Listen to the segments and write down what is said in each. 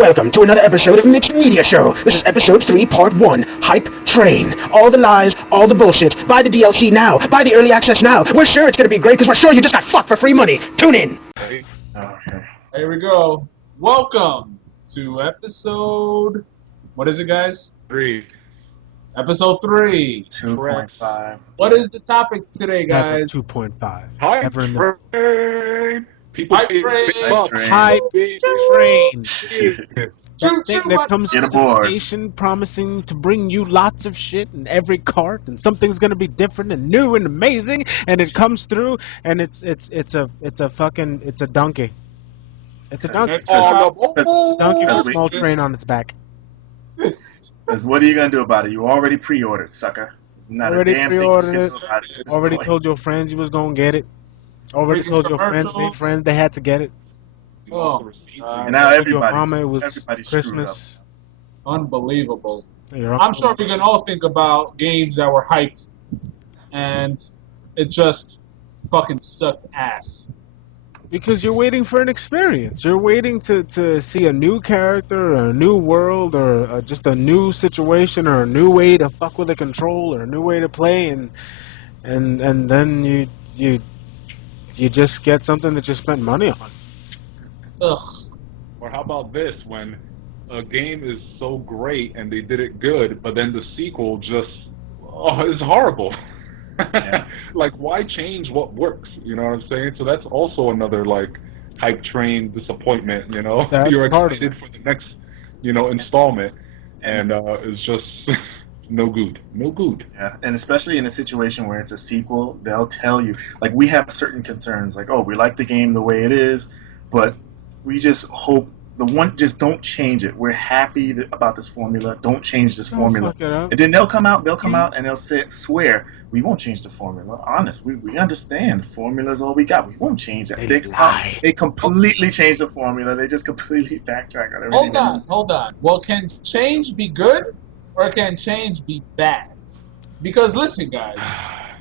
Welcome to another episode of Mixedmediashow. This is episode 3, part 1, Hype Train. All the lies, all the bullshit. Buy the DLC now. Buy the early access now. We're sure it's going to be great because we're sure you just got fucked for free money. Tune in. Okay. Here we go. Welcome to episode... What is it, guys? 3. Episode 3. 2.5. What is the topic today, guys? 2.5. Hype train. People Hype train. Hype train. Choo Thing choo. that comes Get to the aboard. station promising to bring you lots of shit in every cart, and something's gonna be different and new and amazing, and it comes through, and it's a donkey. It's a donkey. That's Donkey with a we- small train on its back. Because what are you going to do about it? You already pre-ordered, sucker. It's not Already a damn thing you pre-ordered can it. do about it. It's Already annoying. told your friends you was gonna get it. Already Freaking told your commercials. friends they had to get it. Oh, And now Told your mama it everybody's was screwed up. Christmas. unbelievable. Your I'm uncle- sure we can all think about games that were hyped, and it just fucking sucked ass. Because you're waiting for an experience. You're waiting to see a new character, or a new world, or just a new situation, or a new way to fuck with a control, or a new way to play, and then you just get something that you spent money on. Ugh. Or how about this? When a game is so great and they did it good, but then the sequel just is horrible. Yeah. Like, why change what works? You know what I'm saying? So that's also another like hype train disappointment. You know, That's you're part of excited for the next, installment, and it's just no good. Yeah, and especially in a situation where it's a sequel, they'll tell you, like, we have certain concerns, like, oh, we like the game the way it is, but we just hope just don't change it. We're happy about this formula. Don't change this Don't formula. fuck it up. And then they'll come out and they'll swear, we won't change the formula. Honest, we understand. Formula's all we got. We won't change that. They completely changed the formula. They just completely backtrack on everything. Hold on. Well, can change be good, or can change be bad? Because listen, guys,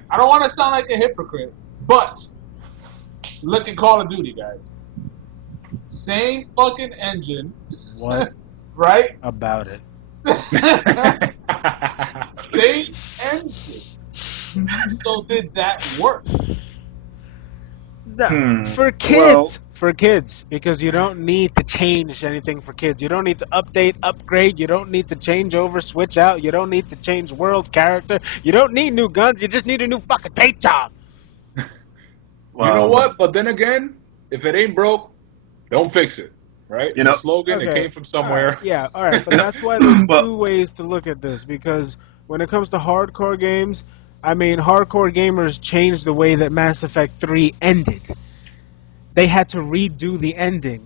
I don't want to sound like a hypocrite, but look at Call of Duty, guys. Same fucking engine, What right? about it? Same engine. So did that work? For kids. For kids, because you don't need to change anything for kids. You don't need to update, upgrade. You don't need to change over, switch out. You don't need to change world, character. You don't need new guns. You just need a new fucking paint job. Well, You know what? But then again, if it ain't broke, don't fix it. Right? You know- The slogan, Okay. it came from somewhere. All right. But that's why there's But- two ways to look at this. Because when it comes to hardcore games, I mean, hardcore gamers changed the way that Mass Effect 3 ended. They had to redo the ending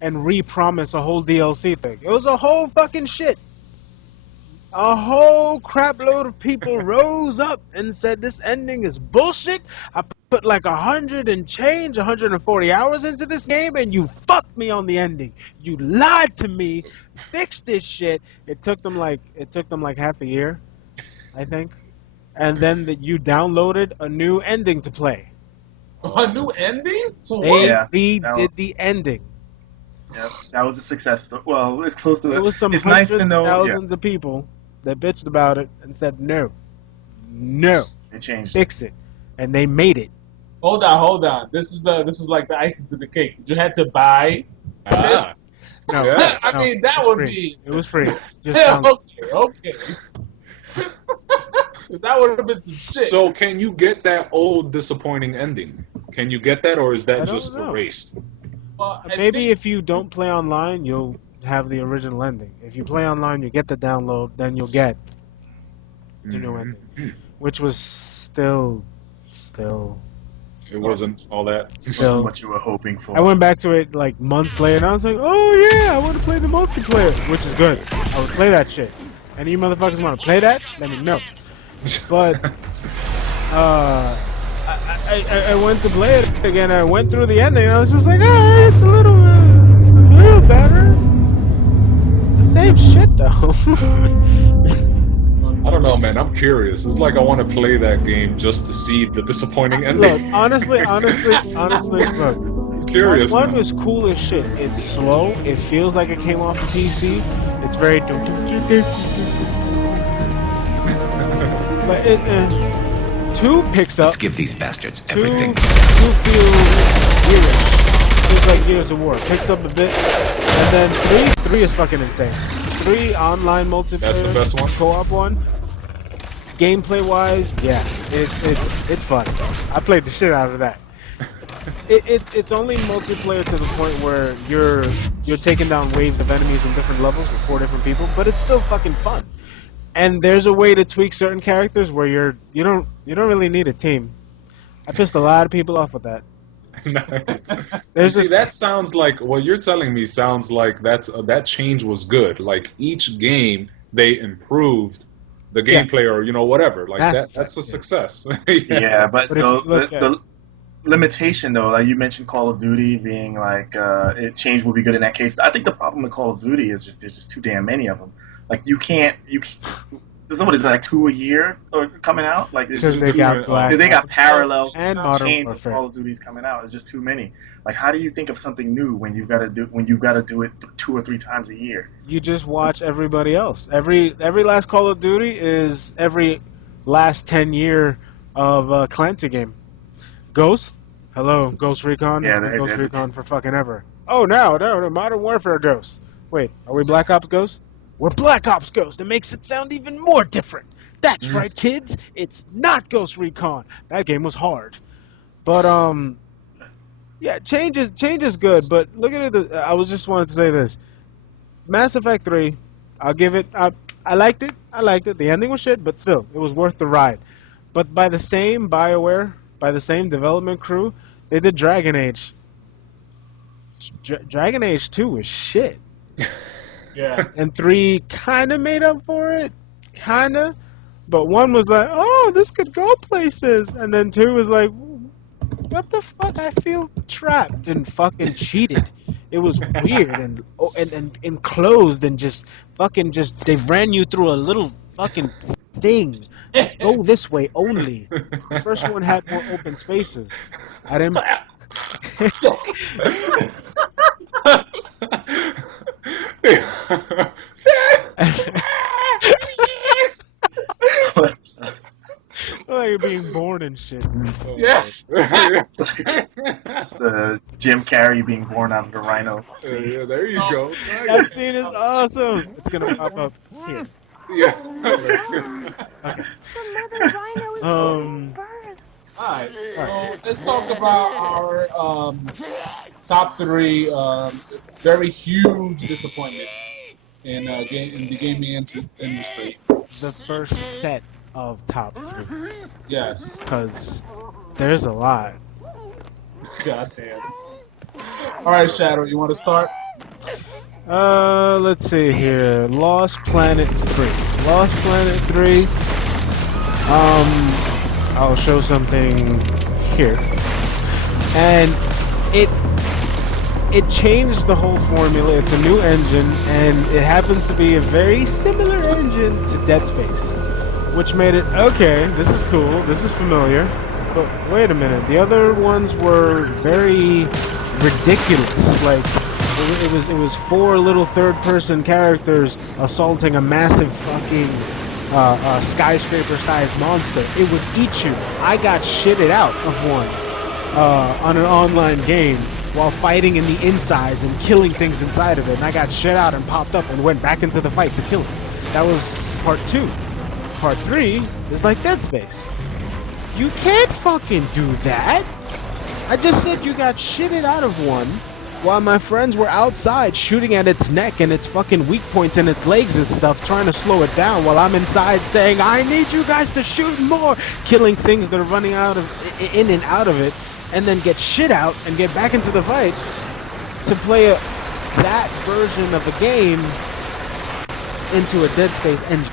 and re-promise a whole DLC thing. It was a whole fucking shit. A whole crap load of people rose up and said this ending is bullshit. I put like 140 hours into this game, and you fucked me on the ending. You lied to me. Fix this shit. It took them like half a year, I think, and then you downloaded a new ending to play. A new ending? They Yeah, redid the ending. Yeah, that was a success. Well, it's close to. There was some It's nice hundreds to know. of thousands of people that bitched about it and said no, They changed. fix it, and they made it. Hold on. This is like the icing to the cake. You had to buy this. Ah. No, Yeah. I no, mean, it that was would free. be. It was free. Just Yeah, download. okay. Because that would have been some shit. So can you get that old disappointing ending? Can you get that, or is I that don't just know. erased? Well, I Maybe think- if you don't play online, you'll have the original ending. If you play online, you get the download, then you'll get the new ending, Mhm. which was still. It wasn't all that. Wasn't what you were hoping for. I went back to it like months later, and I was like, oh yeah, I want to play the multiplayer, which is good. I would play that shit. Any of you motherfuckers want to play that? Let me know. But I went to play it again. I went through the ending, and I was just like, it's a little better. It's the same shit though. I don't know, man. I'm curious. It's like I want to play that game just to see the disappointing Look, ending. honestly, look. curious One now. was cool as shit. It's slow. It feels like it came off the PC. It's very. But two picks up. Let's give these bastards Two everything. feels weird. Feels like Gears of War. Picks up a bit, and then three is fucking insane. 3 online multiplayer. That's the best one? Co-op one. Gameplay wise, yeah, it's fun. I played the shit out of that. It's only multiplayer to the point where you're taking down waves of enemies in different levels with 4 different people, but it's still fucking fun. And there's a way to tweak certain characters where you don't really need a team. I pissed a lot of people off with that. Nice. There's See, this- that sounds like what you're telling me. Sounds like that change was good. Like each game they improved the gameplay, or whatever. Like that's a success. Yeah, but But so if you look the limitation though, like you mentioned, Call of Duty being like change will be good in that case. I think the problem with Call of Duty is just there's just too damn many of them. Like you can't. What is it, like 2 a year or coming out? Like it's Because just they too got many. Black Because they got Ops parallel and Modern chains of Warfare. Call of Duties coming out. It's just too many. Like how do you think of something new when you've got to do it 2 or 3 times a year? You just watch everybody else. Every last Call of Duty is every last 10-year of Clancy game. Ghost, hello, Ghost Recon. Yeah, It's been they Ghost did. Recon for fucking ever. Oh no, Modern Warfare Ghost. Wait, are we Black Ops Ghost? We're Black Ops Ghost. It makes it sound even more different. That's right, kids. It's not Ghost Recon. That game was hard, but yeah, change is good. But look at it. I was just wanted to say this. Mass Effect 3, I'll give it. I liked it. The ending was shit, but still, it was worth the ride. But by the same BioWare, by the same development crew, they did Dragon Age. Dragon Age 2 was shit. Yeah. And 3 kind of made up for it. Kind of. But 1 was like, oh, this could go places. And then 2 was like, what the fuck? I feel trapped and fucking cheated. It was weird and enclosed and just they ran you through a little fucking thing. Let's go this way only. The first one had more open spaces. I didn't. Like you're being born and shit. Yeah. It's Jim Carrey being born out of the rhino. Yeah, there you go. That scene is awesome. It's gonna pop up here. Yeah. Okay. The mother rhino is giving birth. Alright, so let's talk about our top 3 very huge disappointments in the gaming industry. The first set of top 3, Yes. because there's a lot. God damn. Alright, Shadow, you want to start? Let's see here. Lost Planet 3. Lost Planet 3. I'll show something here. And it changed the whole formula. It's a new engine, and it happens to be a very similar engine to Dead Space, which made it okay. This is cool. This is familiar. But wait a minute. The other ones were very ridiculous. Like it was 4 little third-person characters assaulting a massive fucking skyscraper-sized monster. It would eat you. I got shitted out of one on an online game while fighting in the insides and killing things inside of it. And I got shit out and popped up and went back into the fight to kill it. That was part 2. Part 3 is like Dead Space. You can't fucking do that. I just said you got shitted out of one while my friends were outside shooting at its neck and its fucking weak points and its legs and stuff, trying to slow it down while I'm inside saying, I need you guys to shoot more, killing things that are running in and out of it, and then get shit out and get back into the fight to play that version of the game into a Dead Space engine.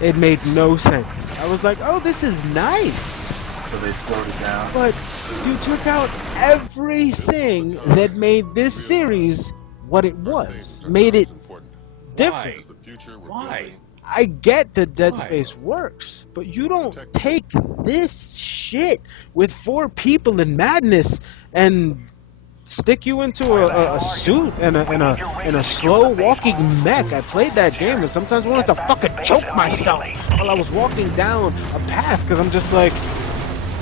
It made no sense. I was like, oh, this is nice. So they slowed it down. But you took out everything that made this series what it was. Made it different. Why? I get that Dead Why? Space works, but you don't take this shit with 4 people in madness and stick you into a suit and a slow walking mech. I played that game and sometimes wanted to fucking choke myself while I was walking down a path because I'm just like,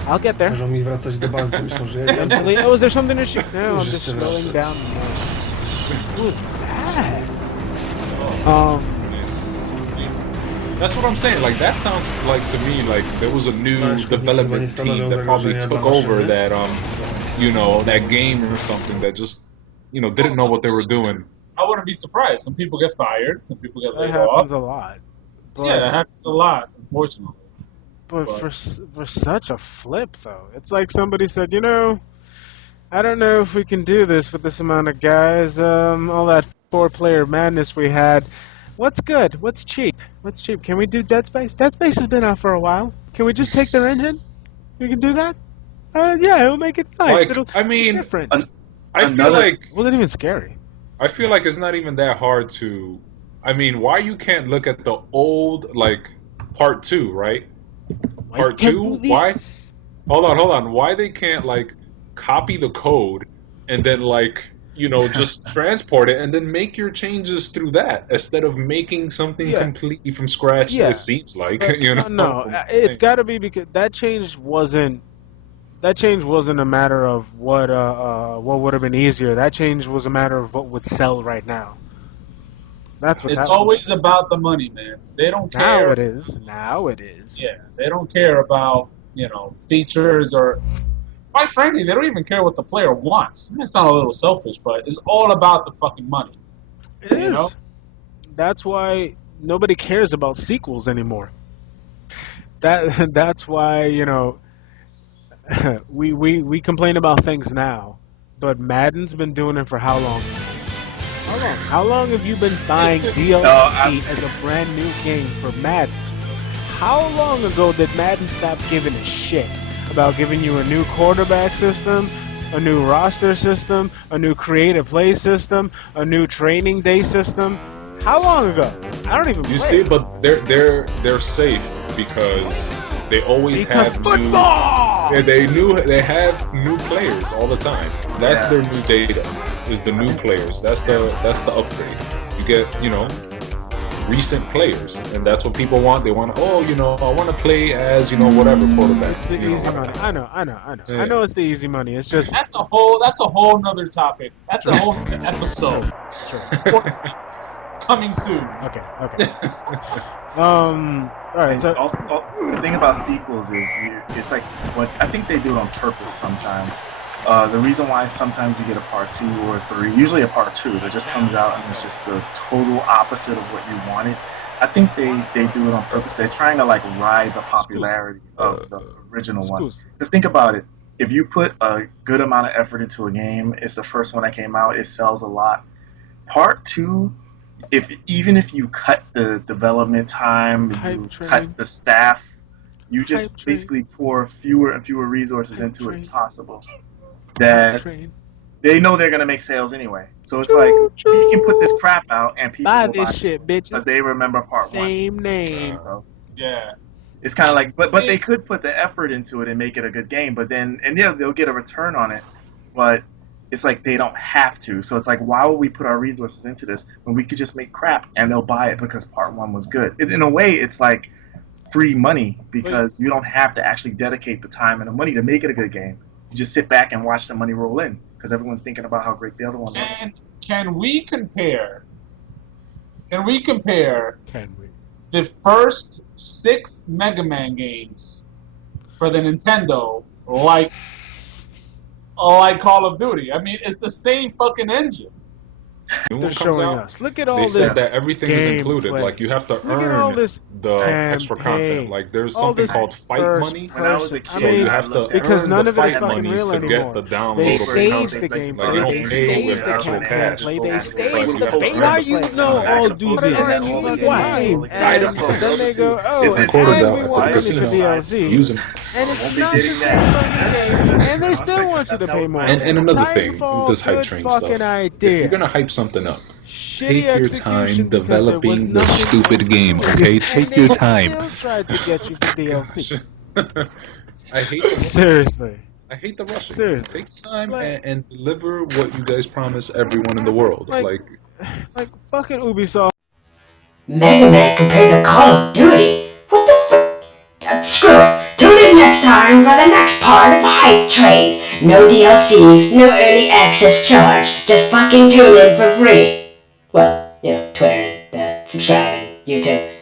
I'll get there. Każą mi wracać do bazy, myślą, że ja Eventually, oh, is there something to shoot? No, I'm Już just chcę slowing wracać. down. It was bad. That's what I'm saying. Like that sounds like to me like there was a new development team that probably took over that that game or something that just didn't know what they were doing. I wouldn't be surprised. Some people get fired. Some people get That laid happens off. a lot. But, Yeah, that happens a lot, unfortunately. But for such a flip, though, it's like somebody said, I don't know if we can do this with this amount of guys. All that 4-player madness we had. What's good? What's cheap? What's cheap? Can we do Dead Space? Dead Space has been out for a while. Can we just take their engine? We can do that? Yeah, it'll make it nice. It'll be different. I feel like it wasn't even scary. I feel like it's not even that hard to. I mean, why you can't look at the old part 2, right? Part 2. Why? Hold on. Why they can't copy the code and then just transport it and then make your changes through that instead of making something completely from scratch. Yeah. It seems like No, it's got to be because that change wasn't a matter of what would have been easier. That change was a matter of what would sell right now. That's what. It's always about the money, man. They don't care. Now it is. Yeah, they don't care about features or. Quite frankly, they don't even care what the player wants. It may sound a little selfish, but it's all about the fucking money. It is. That's why nobody cares about sequels anymore. That's why we complain about things now, but Madden's been doing it for how long? How long have you been buying DLC as a brand new game for Madden? How long ago did Madden stop giving a shit about giving you a new quarterback system, a new roster system, a new creative play system, a new training day system? How long ago? I don't even play. You see, but they're safe because they always have football. They have new players all the time. That's their new data. Is the new players. That's the upgrade. You get recent players, and that's what people want. They want I want to play as whatever quarterback. It's the easy money. I know. Yeah. I know it's the eeasy money. It's just that's a whole nother topic. That's a whole episode. Sports games coming soon. Okay. All right. And So also, the thing about sequels is it's like what I think they do it on purpose sometimes. The reason why sometimes you get a part 2 or 3, usually a part 2 that just comes out and it's just the total opposite of what you wanted. I think they do it on purpose. They're trying to ride the popularity of the original one. Because think about it. If you put a good amount of effort into a game, it's the first one that came out, it sells a lot. Part 2, even if you cut the development time, cut the staff, you just basically pour fewer and fewer resources into it as possible. That they know they're gonna make sales anyway, so it's like you can put this crap out and people buy will this buy shit, bitches. because they remember part 1. Same name. So Yeah. it's kind of like, but they could put the effort into it and make it a good game, but then they'll get a return on it, but it's like they don't have to. So it's like, why would we put our resources into this when we could just make crap and they'll buy it because part 1 was good? In a way, it's like free money because you don't have to actually dedicate the time and the money to make it a good game. You just sit back and watch the money roll in because everyone's thinking about how great the other one was. Can we compare the first 6 Mega Man games for the Nintendo like Call of Duty? I mean, it's the same fucking engine. They're showing us. Look at all they this. said that everything is included. gameplay. Like you have to Look at all earn this the extra content. campaign. Like there's All something this called fight first money. When I was a kid, So you have to because earn none the of it is fight fucking money real to anymore. get the They downloadable staged content. the gameplay. Like, you don't They pay staged with the actual campaign cash. play. They Right, staged you the have to beta. earn Why the you fight know money. all do this? And then you fucking why? And then they go, The quarter's and out we at the want money for casino. DLC. Use them. And Won't it's be not the getting same that. fucking game, and they still want you to pay more. And another thing, Titanfall, this hype good train fucking stuff. idea. If you're gonna hype something up, Shitty take your execution time because there was developing the nothing stupid else game, to it. okay? And Take they your time. still tried to get you for DLC. I hate the Seriously. I hate the rushing. Seriously. Take your time Like- and deliver what you guys promise everyone in the world. Like fucking Ubisoft. Mega Man compared to Call of Duty? What the screw it. Tune in next time for the next part of Hype Train. No DLC, no early access charge. Just fucking tune in for free. Well, Twitter and subscribe and YouTube.